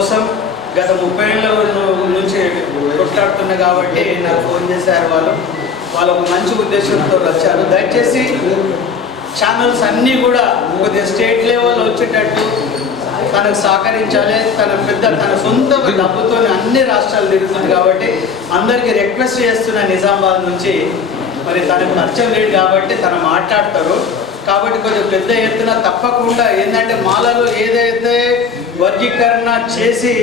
కోసం గత ముప్పై ఏళ్ళ నుంచి కొట్లాడుతున్నా కాబట్టి నాకు ఫోన్ చేశారు వాళ్ళు. వాళ్ళకు మంచి ఉద్దేశంతో వచ్చారు. దయచేసి ఛానల్స్ అన్నీ కూడా కొద్దిగా స్టేట్ లెవెల్ వచ్చేటట్టు తనకు సహకరించాలి తన పెద్ద తన సొంత డబ్బుతో అన్ని రాష్ట్రాలు తిరుగుతుంది కాబట్టి అందరికీ రిక్వెస్ట్ చేస్తున్న నిజామాబాద్ నుంచి మరి తనకు పరిచయం లేదు కాబట్టి తను మాట్లాడతారు. కాబట్టి కొంచెం పెద్ద ఎత్తున తప్పకుండా ఏంటంటే మాలలో ఏదైతే వర్గీకరణ చేసి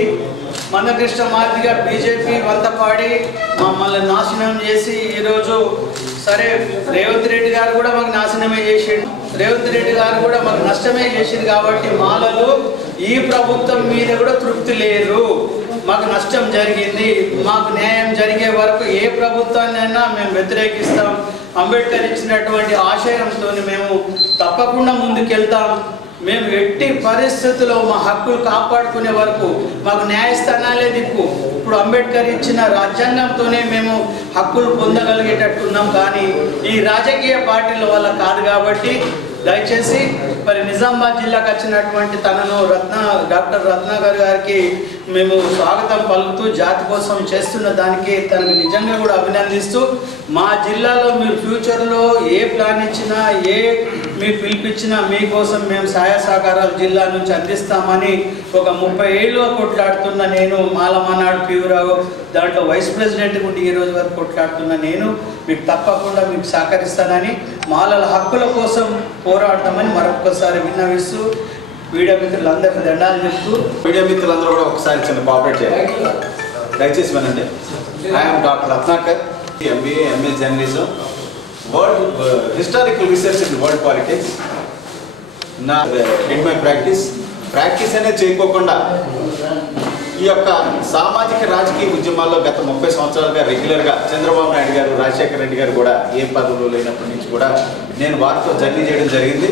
మందకృష్ణ మాదిరిగా బీజేపీ వంతపాడి మమ్మల్ని నాశనం చేసి ఈరోజు సరే రేవంత్ రెడ్డి గారు కూడా మాకు నాశనమే చేసిండు. రేవంత్ రెడ్డి గారు కూడా మాకు నష్టమే చేసింది కాబట్టి మాలలు ఈ ప్రభుత్వం మీద కూడా తృప్తి లేరు. మాకు నష్టం జరిగింది. మాకు న్యాయం జరిగే వరకు ఏ ప్రభుత్వాన్నైనా మేము వ్యతిరేకిస్తాం. అంబేద్కర్ ఇచ్చినటువంటి ఆశయంతో మేము తప్పకుండా ముందుకెళ్తాం. మేము ఎట్టి పరిస్థితుల్లో మా హక్కులు కాపాడుకునే వరకు మాకు న్యాయస్థానాలే దిక్కు. ఇప్పుడు అంబేద్కర్ ఇచ్చిన రాజ్యాంగంతోనే మేము హక్కులు పొందగలిగేటట్టున్నాం కానీ ఈ రాజకీయ పార్టీల వల్ల కాదు కాబట్టి దయచేసి మరి నిజామాబాద్ జిల్లాకు వచ్చినటువంటి తనను రత్న డాక్టర్ రత్నాకర్ గారికి మేము స్వాగతం పలుకుతూ జాతి కోసం చేస్తున్న దానికి తనకు నిజంగా కూడా అభినందిస్తూ మా జిల్లాలో మీరు ఫ్యూచర్లో ఏ ప్లాన్ ఇచ్చినా ఏ మీరు పిలిపించినా మీకోసం మేము సహాయ సహకారాలు జిల్లా నుంచి అందిస్తామని ఒక ముప్పై ఏళ్ళు కొట్లాడుతున్న నేను మాలమనాడు పివిరావు దాంట్లో వైస్ ప్రెసిడెంట్ ఉండి ఈ రోజు వరకు కొట్లాడుతున్న నేను మీకు తప్పకుండా మీకు సహకరిస్తానని మాలల హక్కుల కోసం పోరాడతామని మరొకసారి విన్నవిస్తూ వీడియో మిత్రులందరికీ దండాలు చెప్తూ మీడియా మిత్రులందరూ కూడా ఒకసారి చిన్న కోఆపరేట్ చేయాలి. దయచేసి వినండి. I'm doctor Ratnakar MBA MA journalism world historical research in world politics నా ఇన్ మై ప్రాక్టీస్ ప్రాక్టీస్ అనేది చేయకోకుండా ఈ యొక్క సామాజిక రాజకీయ ఉద్యమాల్లో గత ముప్పై సంవత్సరాలుగా రెగ్యులర్గా చంద్రబాబు నాయుడు గారు రాజశేఖర రెడ్డి గారు కూడా ఏ పదవులు లేనప్పటి నుంచి కూడా నేను వారితో జర్నీ చేయడం జరిగింది.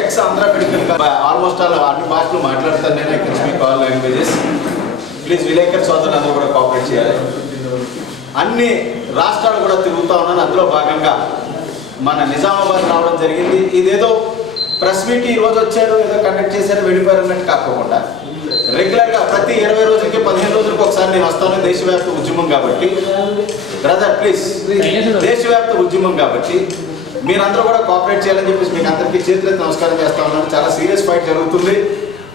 Ex Andhra medical almost all అన్ని భాషలు మాట్లాడతాను నేను. ఇక్కడ స్పీక్ ఆల్ లాంగ్వేజెస్ ప్లీజ్ విలేకర్ సోదరులు అందరూ కూడా కోఆపరేట్ చేయాలి. అన్ని రాష్ట్రాలు కూడా తిరుగుతా ఉన్నాను. అందులో భాగంగా మన నిజామాబాద్ రావడం జరిగింది. ఇదేదో ప్రెస్ మీట్ ఈ రోజు వచ్చారు ఏదో కండక్ట్ చేశారు వెళ్ళిపోయారు అన్నట్టు కాకుండా రెగ్యులర్గా ప్రతి ఇరవై రోజులకి పదిహేను రోజులకి ఒకసారి నేను వస్తాను. దేశవ్యాప్త ఉద్యమం కాబట్టి. బ్రదర్ ప్లీజ్ దేశవ్యాప్త ఉద్యమం కాబట్టి మీరందరూ కూడా కోఆపరేట్ చేయాలని చెప్పేసి మీకు అందరికీ చేతులెత్తి నమస్కారం చేస్తా ఉన్నాను. చాలా సీరియస్ ఫైట్ జరుగుతుంది.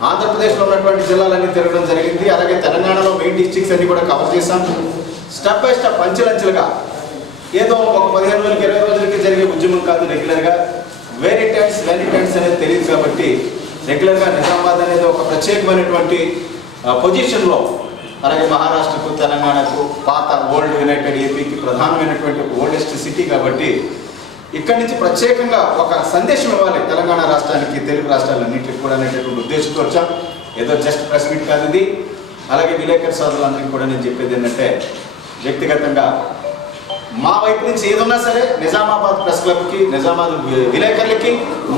ఆంధ్రప్రదేశ్లో ఉన్నటువంటి జిల్లాలన్నీ తిరగడం జరిగింది. అలాగే తెలంగాణలో మెయిన్ డిస్టిక్స్ అన్ని కూడా కవర్ చేశాం. స్టెప్ బై స్టెప్ అంచెలంచెలుగా ఏదో ఒక పదిహేను రోజులకి ఇరవై రోజులకి జరిగే ఉద్యమం కాదు రెగ్యులర్గా వెరీ టైమ్స్ వెరీ టైమ్స్ అనేది తెలియదు కాబట్టి రెగ్యులర్గా నిజామాబాద్ అనేది ఒక ప్రత్యేకమైనటువంటి పొజిషన్లో అలాగే మహారాష్ట్రకు తెలంగాణకు పాత ఓల్డ్ యునైటెడ్ ఏపీకి ప్రధానమైనటువంటి ఓల్డెస్ట్ సిటీ కాబట్టి ఇక్కడి నుంచి ప్రత్యేకంగా ఒక సందేశం ఇవ్వాలి తెలంగాణ రాష్ట్రానికి తెలుగు రాష్ట్రాలన్నింటికి కూడా అనేటటువంటి ఉద్దేశంతో వచ్చాం. ఏదో జస్ట్ ప్రెస్ మీట్ కాదు ఇది. అలాగే విలేకరు సోదరులందరికీ కూడా నేను చెప్పేది ఏంటంటే వ్యక్తిగతంగా మా వైపు నుంచి ఏదున్నా సరే నిజామాబాద్ ప్రెస్ క్లబ్కి నిజామాబాద్ విలేకరులకి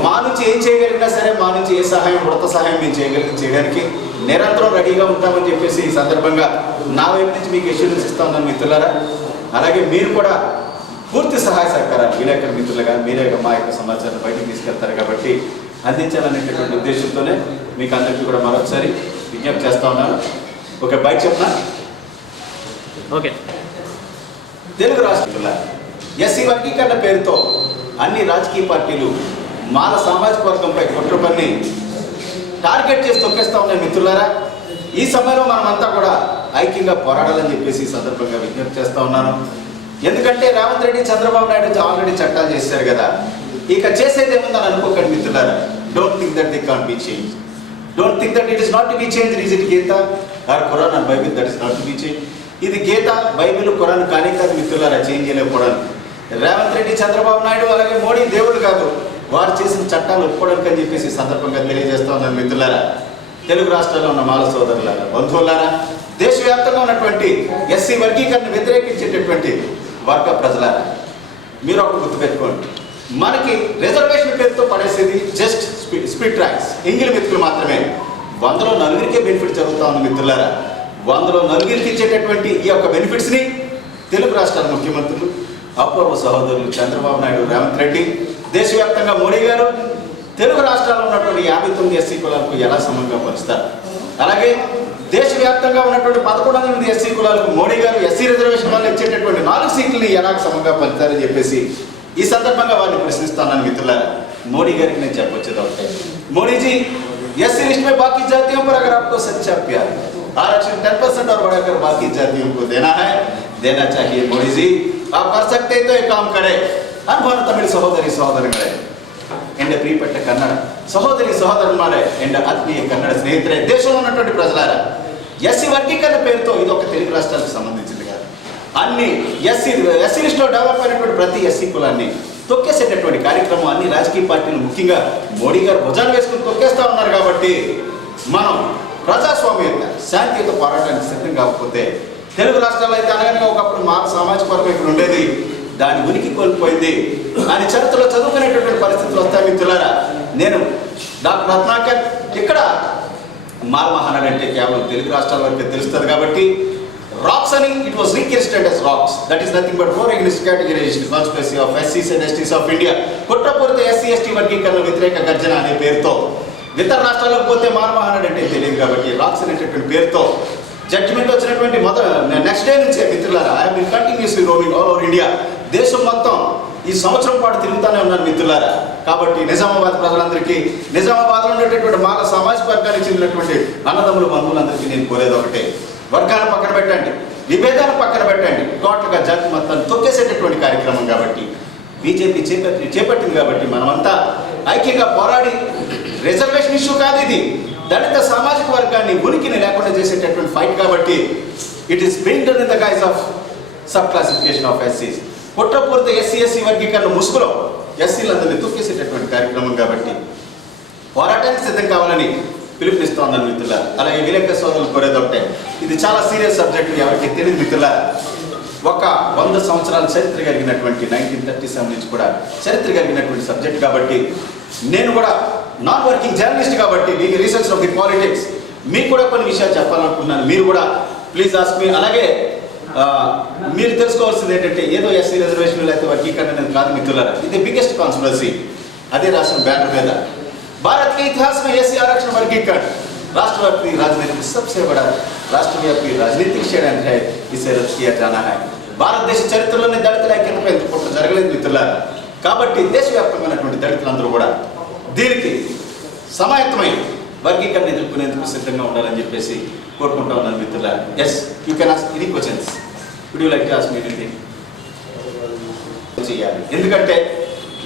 మా నుంచి ఏం చేయగలిగినా సరే మా నుంచి ఏ సహాయం వృత్త సహాయం మేము చేయగలిగి చేయడానికి నిరంతరం రెడీగా ఉంటామని చెప్పేసి ఈ సందర్భంగా నా వైపు నుంచి మీకు ఎష్యూరెన్స్ ఇస్తా ఉన్నాను మిత్రులారా. అలాగే మీరు కూడా పూర్తి సహాయ సహకారాలు. విలేకరు మిత్రులుగా మీరే మా యొక్క సమాచారం బయటకు తీసుకెళ్తారు కాబట్టి అందించాలనేటటువంటి ఉద్దేశంతోనే మీకు అందరికీ కూడా మరొకసారి విజ్ఞప్తి చేస్తా ఉన్నాను. ఓకే బైక్ చెప్పనా? ఓకే. తెలుగు రాష్ట్రాల ఎస్సీ వర్గీకరణ పేరుతో అన్ని రాజకీయ పార్టీలు మాల సామాజిక వర్గంపై కుట్ర పన్ని టార్గెట్ చేసి తొక్కేస్తా ఉన్నాయి మిత్రులారా. ఈ సమయంలో మనమంతా కూడా ఐక్యంగా పోరాడాలని చెప్పేసి ఈ సందర్భంగా విజ్ఞప్తి చేస్తా ఉన్నాను. ఎందుకంటే రేవంత్ రెడ్డి చంద్రబాబు నాయుడు ఆల్రెడీ చట్టాలు చేశారు కదా. ఇక చేసేది ఏముందని అనుకోకండి మిత్రులారా? Don't think that the can be change don't think that it is not to be change is it Gita or Quran and Bible that is not to be change ఇది గీత బైబిల్ ఖురాన్ కానీ కాదు మిత్రులారా change చేయలేకపోవడానికి. రేవంత్ రెడ్డి చంద్రబాబు నాయుడు అలాగే మోడీ దేవుడు కాదు. వారు చేసిన చట్టాలు ఒప్పుకోవడానికి అని చెప్పేసి సందర్భంగా తెలియజేస్తా ఉన్నాను మిత్రులారా. తెలుగు రాష్ట్రాల్లో ఉన్న మాల సోదరులారా బంధువులారా దేశవ్యాప్తంగా ఉన్నటువంటి ఎస్సీ వర్గీకరణ వ్యతిరేకించేటటువంటి వర్గ ప్రజలారా మీరు ఒకటి గుర్తుపెట్టుకోండి మనకి రిజర్వేషన్ పేరుతో పడేసేది జస్ట్ స్పీడ్ స్పీడ్ ట్రాక్స్ ఎంగిలి మిత్రులు మాత్రమే. వందలో నలుగురికే బెనిఫిట్ జరుగుతా ఉంది మిత్రులారా. వందలో నలుగురికి ఇచ్చేటటువంటి ఈ యొక్క బెనిఫిట్స్ని తెలుగు రాష్ట్రాల ముఖ్యమంత్రులు అపూర్వ సహోదరులు చంద్రబాబు నాయుడు రేవంత్ రెడ్డి దేశవ్యాప్తంగా మోడీ గారు తెలుగు రాష్ట్రాల్లో ఉన్నటువంటి యాభై తొమ్మిది ఎస్సీ కులాలకు ఎలా సమంగా పరుస్తారు? అలాగే దేశవ్యాప్తంగా ఉన్నటువంటి పదకొండు వందల మంది ఎస్సీ కులాలకు మోడీ గారు ఎస్సీ రిజర్వేషన్ వల్ల ఇచ్చేటటువంటి నాలుగు సీట్లని ఎలా సమంగా పంచుతారని చెప్పేసి ఈ సందర్భంగా వారిని ప్రశ్నిస్తానని మిత్రులారా మోడీ గారికి నేను చెప్పొచ్చేది ఒకటే మోడీజీ एससी लिस्ट में बाकी जातियों पर अगर आपको सच्चा प्यार है, आरक्षण टेन परसेंट और बढ़ाकर बाकी जातियों को देना है देना चाहिए मोदी जी आप कर सकते हैं तो ये काम करें ಅನುಭವ ತಮಿಳು ಸಹೋದರಿ ಸಹೋದರಗಳೇ ಎಂಡ ಪ್ರೀಪಟ್ಟ ಕನ್ನಡ సహోదరి సహోదరులారే ఎండ ఆత్మీయ కన్నడ స్నేహితులే దేశంలో ఉన్నటువంటి ప్రజలారా ఎస్సీ వర్గీకరణ పేరుతో ఇది ఒక తెలుగు రాష్ట్రాలకు సంబంధించింది కాదు. అన్ని ఎస్సీ ఎస్సీ లిస్టులో డెవలప్ అయినటువంటి ప్రతి ఎస్సీ కులాన్ని తొక్కేసేటటువంటి కార్యక్రమం అన్ని రాజకీయ పార్టీలు ముఖ్యంగా మోడీ గారు భుజాలు వేసుకుని తొక్కేస్తా ఉన్నారు కాబట్టి మనం ప్రజాస్వామ్యంగా శాంతియుత పోరాటానికి సిద్ధం కాకపోతే తెలుగు రాష్ట్రాల్లో అయితే అనగానే ఒకప్పుడు మా సామాజిక వర్గం ఇక్కడ ఉండేది. దాని ఉనికి కోల్పోయింది. దాని చరిత్రలో చదువుకునేటటువంటి పరిస్థితులు వస్తాయి మిత్రులారా నేను డాక్టర్ రత్నాకర్ ఇక్కడ మాల్ అంటే కేవలం తెలుగు రాష్ట్రాల వరకే తెలుస్తుంది కాబట్టి రాక్స్ అని it was requested as rocks that is nothing but for against categorisation conspiracy of ఎస్సీస్ and STs of India కుట్రపూరిత ఎస్సీ ఎస్టీ వర్గీకరణ వ్యతిరేక గర్జన అనే పేరుతో. ఇతర రాష్ట్రాలకు పోతే మాల్ అంటే తెలియదు కాబట్టి రాక్స్ అనేటటువంటి పేరుతో. జడ్జిమెంట్ వచ్చినటువంటి మొదటి నెక్స్ట్ డే నుంచే మిత్రులారా I mean continuously roaming all over India దేశం మొత్తం ఈ సంవత్సరం పాటు తిరుగుతూనే ఉన్నారు మిత్రులారా. కాబట్టి నిజామాబాద్ ప్రజలందరికీ నిజామాబాద్లో ఉండేటటువంటి మాల సామాజిక వర్గానికి చెందినటువంటి అన్నదమ్ముల బంధువులందరికీ నేను కోరేది ఒకటే. వర్గాలను పక్కన పెట్టండి విభేదాలు పక్కన పెట్టండి టోటల్గా జాతి మొత్తాన్ని తొక్కేసేటటువంటి కార్యక్రమం కాబట్టి బీజేపీ చేపట్టి చేపట్టింది కాబట్టి మనమంతా ఐక్యంగా పోరాడి రిజర్వేషన్ ఇష్యూ కాదు ఇది. దళిత సామాజిక వర్గాన్ని ఉనికిని లేకుండా చేసేటటువంటి ఫైట్ కాబట్టి it is build in the guise of sub classification of ఎస్సీస్ కుట్రపూరిత ఎస్సీ ఎస్సీ వర్గీకరణ ముసుగులో ఎస్సీలందరినీ తొక్కేసేటటువంటి కార్యక్రమం కాబట్టి పోరాటానికి సిద్ధం కావాలని పిలుపునిస్తోందని మిత్రుల అలాగే విలేక సోదరులు కోరేది ఇది చాలా సీరియస్ సబ్జెక్ట్ ఎవరికి తెలియదు మిత్రుల. ఒక వంద సంవత్సరాల చరిత్ర కలిగినటువంటి నైన్టీన్ థర్టీ సెవెన్ నుంచి కూడా చరిత్ర కలిగినటువంటి సబ్జెక్ట్ కాబట్టి నేను కూడా నాన్ వర్కింగ్ జర్నలిస్ట్ కాబట్టి మీకు రీసెర్చ్ ఆఫ్ ది పాలిటిక్స్ మీకు కూడా కొన్ని విషయాలు చెప్పాలనుకుంటున్నాను. మీరు కూడా ప్లీజ్ ఆస్క్ మీ అలాగే మీరు తెలుసుకోవాల్సింది ఏంటంటే ఏదో ఎస్సీ రిజర్వేషన్ లేకపోతే వర్గీకరణ అనేది కాదు మిత్రులారా ఇది బిగ్గెస్ట్ కాన్స్పిరసీ అదే రాసిన బ్యానర్ మీద भारत के इतिहास में ऐसी आरक्षण वर्गीकरण राष्ट्रव्यापी राजनीति में सबसे बड़ा राष्ट्रव्यापी राजनीतिक षड्यंत्र है इसे रद्द किया जाना है భారతదేశ చరిత్రలోనే దళితుల ఐక్యతపై ఎందుకు జరగలేదు మిత్రులారా కాబట్టి దేశవ్యాప్తమైనటువంటి దళితులందరూ కూడా దీనికి సమాయత్తమై వర్గీకరణ ఎదుర్కొనేందుకు సిద్ధంగా ఉండాలని చెప్పేసి కోరుకుంటా ఉన్నాను మిత్రులారా yes you can ask any questions would you like to ask me anything చేయాలి. ఎందుకంటే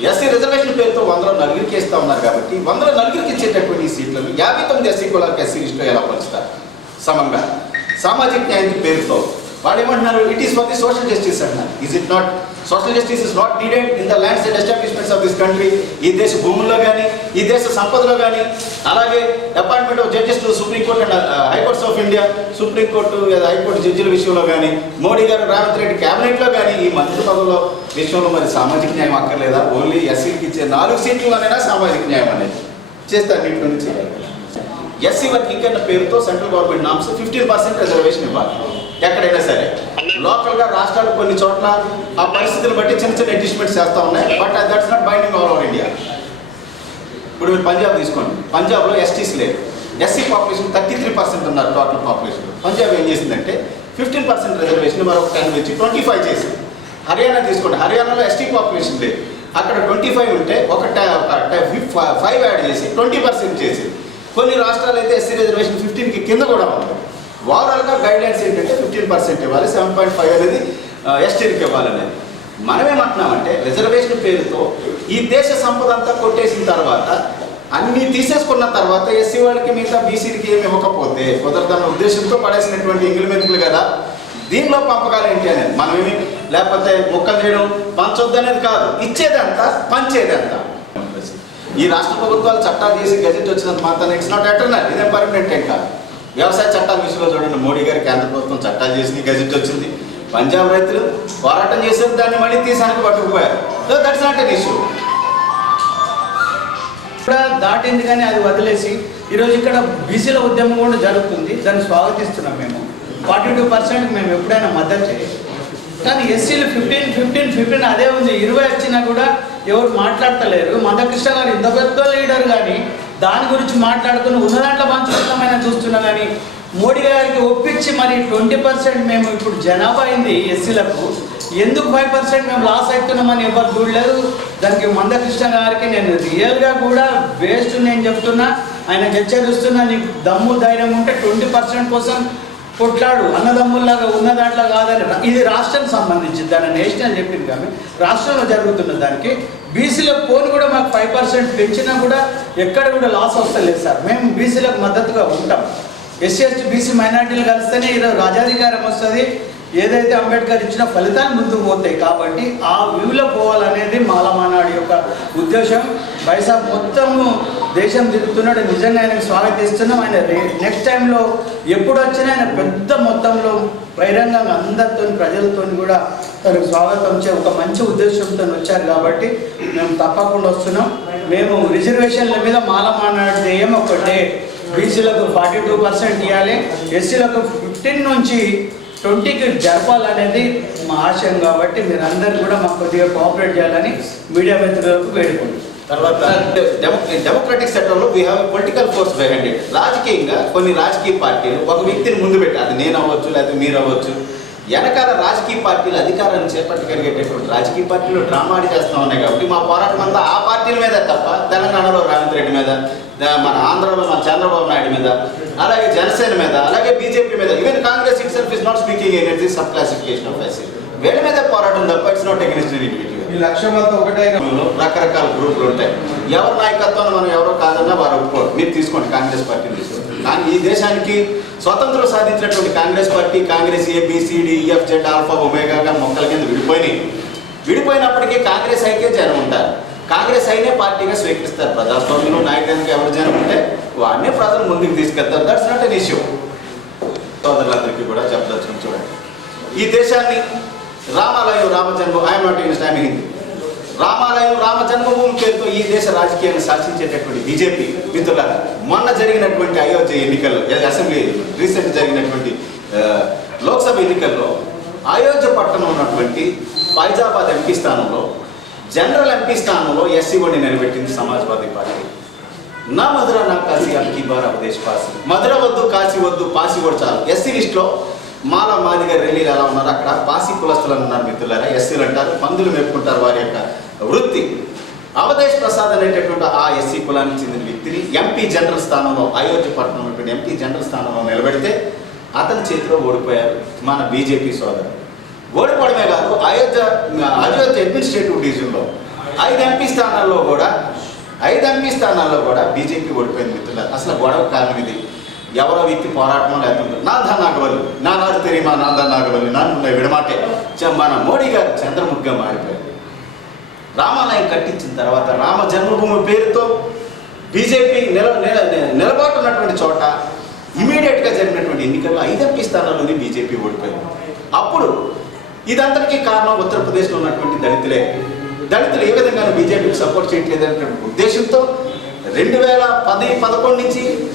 ఎస్సీ రిజర్వేషన్ పేరుతో వందలో నలుగురికి ఇస్తా ఉన్నారు కాబట్టి వందలో నలుగురికి ఇచ్చేటటువంటి సీట్లను యాభై తొమ్మిది ఎస్సీ కులాలకు ఎస్సీ లిస్టులో ఎలా పంచుతారు సమంగా సామాజిక న్యాయం పేరుతో వాళ్ళు ఏమంటున్నారు? It is for the social justice అంటున్నారు is it not social justice is not needed in the lands and establishments of this country ఈ దేశ భూముల్లో కానీ ఈ దేశ సంపదలో కానీ అలాగే appointment of judges supreme court supreme and high courts of India supreme court లేదా హైకోర్టు జడ్జిల విషయంలో కానీ మోడీ గారు రేవంత్ రెడ్డి క్యాబినెట్లో కానీ ఈ మంత్రి పదవుల విషయంలో మరి సామాజిక న్యాయం అక్కర్లేదా? ఓన్లీ ఎస్సీకి ఇచ్చే నాలుగు సీట్లలోనైనా సామాజిక న్యాయం అనేది చేస్తే అన్నింటిలో నుంచి ఎస్సీ వర్గీకరణ పేరుతో central government norms fifteen percent reservation ఇవ్వాలి. ఎక్కడైనా సరే. లోకల్గా రాష్ట్రాలు కొన్ని చోట్ల ఆ పరిస్థితులు బట్టి చిన్న చిన్న అడ్జస్ట్మెంట్స్ చేస్తూ ఉన్నాయి. But that's not binding all over India ఇప్పుడు మీరు పంజాబ్ తీసుకోండి. పంజాబ్లో ఎస్టీస్ లేదు SC population thirty three percent ఉన్నారు టోటల్ పాపులేషన్ పంజాబ్ ఏం చేసిందంటే ఫిఫ్టీన్ పర్సెంట్ రిజర్వేషన్ మరొక టెన్ పెంచి ట్వంటీ ఫైవ్ చేసింది. హర్యానా తీసుకోండి. హర్యానాలో ఎస్టీ పాపులేషన్ లేదు. అక్కడ ట్వంటీ ఫైవ్ ఉంటే ఒక ఫైవ్ యాడ్ చేసి ట్వంటీ పర్సెంట్ చేసి కొన్ని రాష్ట్రాలు అయితే ఎస్సీ రిజర్వేషన్ ఫిఫ్టీన్కి కింద కూడా ఉంది. ఓవరాల్గా గైడ్లైన్స్ ఏంటంటే ఫిఫ్టీన్ పర్సెంట్ ఇవ్వాలి సెవెన్ పాయింట్ ఫైవ్ అనేది ఎస్టీలకు ఇవ్వాలనేది మనమేమంటున్నామంటే రిజర్వేషన్ పేరుతో ఈ దేశ సంపద అంతా కొట్టేసిన తర్వాత అన్ని తీసేసుకున్న తర్వాత ఎస్సీ వాళ్ళకి మిగతా బీసీలకి ఏమి ఇవ్వకపోతే కుదరదన్న ఉద్దేశంతో పడేసినటువంటి ఇంగిలి కదా. దీనిలో పంపకాలు ఏంటి అనేది మనమేమి లేకపోతే మొక్కలు చేయడం పంచొద్దు అనేది కాదు. ఇచ్చేదంతా పంచేదంతా. ఈ రాష్ట్ర ప్రభుత్వాలు చట్టాలు చేసి గజెట్ వచ్చినంత మాత్రం ఇట్స్ నాట్ ఎటర్నల్ ఇదే పర్మనెంట్ ఏం కాదు. వ్యవసాయ చట్టాల విషయంలో చూడండి మోడీ గారు కేంద్ర ప్రభుత్వం చట్టాలు చేసింది గజెట్ వచ్చింది. పంజాబ్ రైతులు పోరాటం చేసేది దాన్ని మళ్ళీ తీసానికి పట్టుకుపోయారు. దట్స్ నాట్ ఎన్ ఇష్యూ కూడా దాటింది కానీ అది వదిలేసి ఈరోజు ఇక్కడ బీసీల ఉద్యమం కూడా జరుగుతుంది దాన్ని స్వాగతిస్తున్నాం మేము. ఫార్టీ టూ పర్సెంట్ మేము ఎప్పుడైనా మద్దతు చేయాలి. కానీ ఎస్సీలు ఫిఫ్టీన్ ఫిఫ్టీన్ ఫిఫ్టీన్ అదే ఉంది. ఇరవై వచ్చినా కూడా ఎవరు మాట్లాడతలేరు. మందకృష్ణ గారు ఇంత పెద్ద లీడర్ కానీ దాని గురించి మాట్లాడుకుని ఉన్న దాంట్లో పంచుకుందామైనా చూస్తున్నా కానీ మోడీ గారికి ఒప్పించి మరి ట్వంటీ పర్సెంట్ మేము ఇప్పుడు జనాభా అయింది ఎస్సీలకు. ఎందుకు ఫైవ్ పర్సెంట్ మేము లాస్ అవుతున్నామని ఎవరు చూడలేదు. దానికి మందకృష్ణ గారికి నేను రియల్గా కూడా వేస్ట్ నేను చెప్తున్నా. ఆయన హెచ్చరిస్తున్నా నీకు దమ్ము ధైర్యం ఉంటే ట్వంటీ పర్సెంట్ కోసం కొట్లాడు అన్నదమ్ముల్లాగా ఉన్న దాంట్లో కాదని ఇది రాష్ట్రం సంబంధించింది. దాని నేషనల్ చెప్పింది కానీ రాష్ట్రంలో జరుగుతున్న దానికి బీసీలో పోను కూడా మాకు ఫైవ్ పర్సెంట్ పెంచినా కూడా ఎక్కడ కూడా లాస్ వస్తలేదు సార్. మేము బీసీలకు మద్దతుగా ఉంటాం. ఎస్సీ ఎస్టీ బీసీ మైనార్టీలు కలిస్తేనే ఈరోజు రాజాధికారం వస్తుంది. ఏదైతే అంబేద్కర్ ఇచ్చిన ఫలితాలు ముందుకు పోతాయి కాబట్టి ఆ వ్యూలో పోవాలనేది మాలమానాడు యొక్క ఉద్దేశం. బైసాబ్ మొత్తము దేశం తిరుగుతున్నాడు నిజంగా ఆయనకు స్వాగతిస్తున్నాం ఆయన నెక్స్ట్ టైంలో ఎప్పుడు వచ్చినా ఆయన పెద్ద మొత్తంలో బహిరంగంగా అందరితో ప్రజలతో కూడా తనకు స్వాగతం చే ఒక మంచి ఉద్దేశంతో వచ్చారు కాబట్టి మేము తప్పకుండా వస్తున్నాం. మేము రిజర్వేషన్ల మీద మాల ధ్యేయం ఒకటే బీసీలకు ఫార్టీ టూ పర్సెంట్ ఇవ్వాలి ఎస్సీలకు ఫిఫ్టీన్ నుంచి ట్వంటీకి జరపాలనేది మా ఆశయం కాబట్టి మీరందరూ కూడా మాకు కొద్దిగా కోఆపరేట్ చేయాలని మీడియా మిత్రులకు వేడుకుంటున్నాం. తర్వాత డెమోక్రటిక్ సెక్టర్లో we have political force behind it రాజకీయంగా కొన్ని రాజకీయ పార్టీలు ఒక వ్యక్తిని ముందు పెట్టి అది నేను అవ్వచ్చు లేకపోతే మీరు అవ్వచ్చు. వెనకాల రాజకీయ పార్టీలు అధికారాన్ని చేపట్టగలిగేటటువంటి రాజకీయ పార్టీలు డ్రామా ఆడి చేస్తూ ఉన్నాయి కాబట్టి మా పోరాటం అంతా ఆ పార్టీల మీద తప్ప తెలంగాణలో రేవంత్ రెడ్డి మీద మన ఆంధ్రలో మన చంద్రబాబు నాయుడు మీద అలాగే జనసేన మీద అలాగే బీజేపీ మీద even Congress itself is not speaking energy sub classification of SC వీళ్ళ మీద పోరాటం తప్ప ఇట్స్ నాట్ అగెన్స్ట్ ఇండివిజువల్ మీ లక్ష్యం అంతా ఒకటే రకరకాల గ్రూపులు ఉంటాయి. ఎవరి నాయకత్వాన్ని మనం ఎవరో కాదన్నా వారు ఒప్పుకోరు. మీరు తీసుకోండి కాంగ్రెస్ పార్టీ తీసుకోండి. కానీ ఈ దేశానికి స్వతంత్రం సాధించినటువంటి Congress party Congress A B C D E F Z alpha omega మొక్కల కింద విడిపోయినాయి. విడిపోయినప్పటికీ కాంగ్రెస్ ఐకే జనం ఉంటారు. కాంగ్రెస్ అయినే పార్టీగా స్వీకరిస్తారు. ప్రజాస్వామ్యంలో నాయకునికి ఎవరు జనం ఉంటే వాడినే ప్రజలు ముందుకు తీసుకెళ్తారు. దట్స్ నాట్ అన్ ఇష్యూ సోదరులందరికీ కూడా చెప్పదలుచుకుని చూడండి. ఈ దేశాన్ని రామాలయం Ramajanma I'm not in time Hindi. రామాలయం రామ జన్మభూమి పేరుతో ఈ దేశ రాజకీయాన్ని శాసించేటటువంటి బీజేపీ మిత్రుల మొన్న జరిగినటువంటి అయోధ్య ఎన్నికల్లో అసెంబ్లీ రీసెంట్ జరిగినటువంటి లోక్సభ ఎన్నికల్లో అయోధ్య పట్టణం ఉన్నటువంటి ఫైజాబాద్ ఎంపీ స్థానంలో జనరల్ ఎంపీ స్థానంలో ఎస్సీఓని నిలబెట్టింది సమాజ్వాదీ పార్టీ. నా మధుర నా కాశీ అబ్కి బార్ అవదేశ్ పాసి. మధుర వద్దు కాశీ వద్దు పాసి కూడా చాలు. ఎస్సీ లిస్ట్లో మాల మాదిగ రెల్లీలు ఎలా ఉన్నారు? అక్కడ పాసి కులస్తులు ఉన్నారు మిత్రులారా. ఎస్సీలు అంటారు పందులు మెప్పుకుంటారు వారి యొక్క వృత్తి. అవధేష్ ప్రసాద్ అనేటటువంటి ఆ ఎస్సీ కులానికి చెందిన వ్యక్తిని ఎంపీ జనరల్ స్థానంలో అయోధ్య పట్టణం ఎంపీ జనరల్ స్థానంలో నిలబెడితే అతని చేతిలో ఓడిపోయారు మన బీజేపీ సోదరు. ఓడిపోవడమే కాదు అయోధ్య అయోధ్య అడ్మినిస్ట్రేటివ్ డివిజన్లో ఐదు ఎంపీ స్థానాల్లో కూడా ఐదు ఎంపీ స్థానాల్లో కూడా బీజేపీ ఓడిపోయింది మిత్రులారు. అసలు గొడవ కారణం ఇది. ఎవరో వ్యక్తి పోరాటమో లేకుండా నాథా నాగవల్లి నా నాడు తెరీమా నాథా నాగవల్లి నన్ను విడమాటే. చ- మన మోడీ గారు చంద్రముఖిగా మారిపోయారు. రామాలయం కట్టించిన తర్వాత రామ జన్మభూమి పేరుతో బీజేపీ నిల నిలబాటున్నటువంటి చోట ఇమీడియట్గా జరిగినటువంటి ఎన్నికల్లో ఐదు స్థానాల్లోనే బీజేపీ ఓడిపోయింది. అప్పుడు ఇదంతటికీ కారణం ఉత్తరప్రదేశ్లో ఉన్నటువంటి దళితులే. దళితులు ఏ విధంగా బీజేపీకి సపోర్ట్ చేయట్లేదు అనేటువంటి ఉద్దేశంతో రెండు వేల పది పదకొండు నుంచి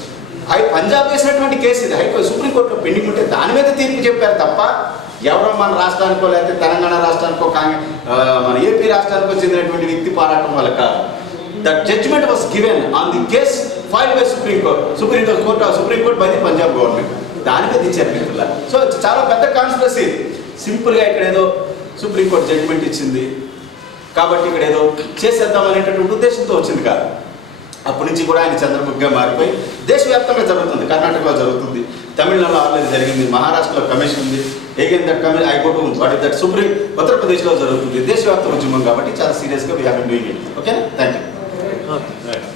హై పంజాబ్ వేసినటువంటి కేసు ఇది. హైకోర్టు సుప్రీంకోర్టులో పెండింగ్ ఉంటే దాని మీద తీర్పు చెప్పారు తప్ప ఎవరో మన రాష్ట్రానికో లేకపోతే తెలంగాణ రాష్ట్రానికో కాంగ్రెస్ మన ఏపీ రాష్ట్రానికో చెందినటువంటి వ్యక్తి పోరాటం వల్ల కాదు. The judgment was given on the case file by supreme court supreme court supreme court by the Punjab government దాని మీద ఇచ్చారు మిత్రుల సో చాలా పెద్ద కాన్స్పిరసీ సింపుల్గా ఇక్కడ ఏదో సుప్రీం కోర్ట్ జడ్జ్మెంట్ ఇచ్చింది. కాబట్టి ఇక్కడ ఏదో చేసేద్దాం అనేటటువంటి ఉద్దేశంతో వచ్చింది కాదు. అప్పటి నుంచి కూడా ఆయన చంద్రముఖిగా మారిపోయి దేశవ్యాప్తంగా జరుగుతుంది కర్ణాటకలో జరుగుతుంది తమిళనాడులో ఆల్రెడీ జరిగింది మహారాష్ట్రలో కమిషన్ ఉంది again that commission high court what that supreme ఉత్తరప్రదేశ్లో జరుగుతుంది దేశవ్యాప్త ఉద్యమం కాబట్టి చాలా సీరియస్గా we have doing it okay thank you